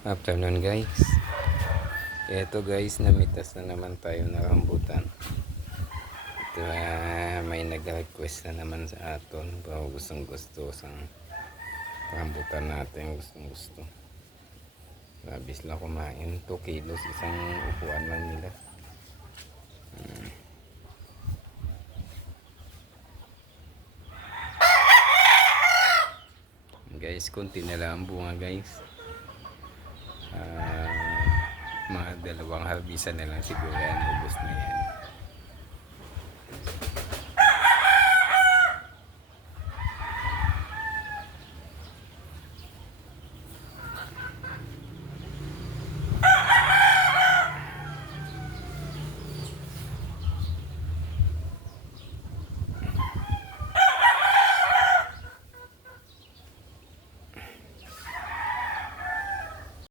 Afternoon guys. Eto guys, namitas na naman tayo ng rambutan. Ito may nag-request na naman sa aton. Gustong gusto sa rambutan natin. Gustong gusto. Labis lang kumain. 2 kilos isang upuan lang nila. Guys, konti na lang ang bunga guys. Mga 2 harbisan na lang siguro yan. Ubos na yan.